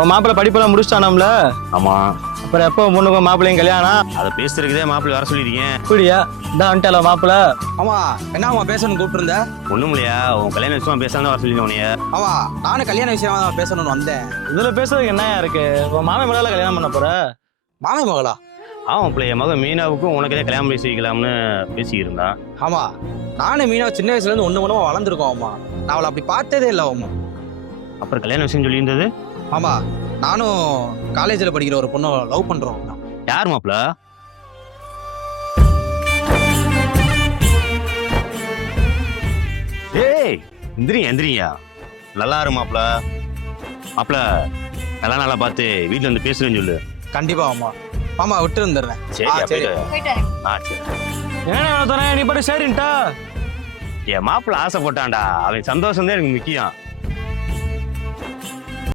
உன் மாப்பிள்ளை படிப்பெல்லாம் முடிச்சிட்டானாம்ல? ஆமா. அப்புறம் எப்போ பொண்ணுக்கும் மாப்பிள்ளையும் கல்யாணம்? அதை பேசுறதுக்குதே மாப்பிள்ளை வர சொல்லிருக்கேன். அப்படியா? இதான் வந்துட்டால மாப்பிள்ளை. ஆமா, என்னம்மா பேசணும்னு கூப்பிட்டுருந்த? ஒண்ணும் இல்லையா, உன் கல்யாண விஷயமா பேசலாம் வர சொல்லிருந்தேன் உனைய. ஆமா, நானும் கல்யாண விஷயமா தான் பேசணும்னு வந்தேன். இதுல பேசுறதுக்கு என்னயா இருக்கு? உன் மாமன் மகள கல்யாணம் பண்ண போற? மாமன் மகளா? ஆமா பிள்ளைய மகன் மீனாவுக்கும் உனக்கே கல்யாணம் பேசி வைக்கலாம்னு பேசியிருந்தான். ஆமா, நானும் மீனா சின்ன வயசுல இருந்து ஒண்ணு வளர்ந்துருக்கோம். ஆமா, நான் அவளை அப்படி பார்த்ததே இல்லை. ஆமா. அப்புறம் கல்யாண விஷயம் சொல்லியிருந்தது? ஆமா, நானும் காலேஜில் படிக்கிற ஒரு பொண்ணை லவ் பண்றோம். யார் மாப்பிள்ள? ஏய் எந்திரியா நல்லா இரு மாப்பிள்ள. மாப்பிள்ள நல்ல நாளா பார்த்து வீட்டுல இருந்து பேசுறேன்னு சொல்லு. கண்டிப்பா. ஆமா ஆமா, விட்டு இருந்துடுறேன். சரி. சரி. ஏன்னா நீ பாட்டு சரின்ட்டா. என் மாப்பிள்ள ஆசைப்பட்டான்டா, அவன் சந்தோஷம் தான் எனக்கு முக்கியம்.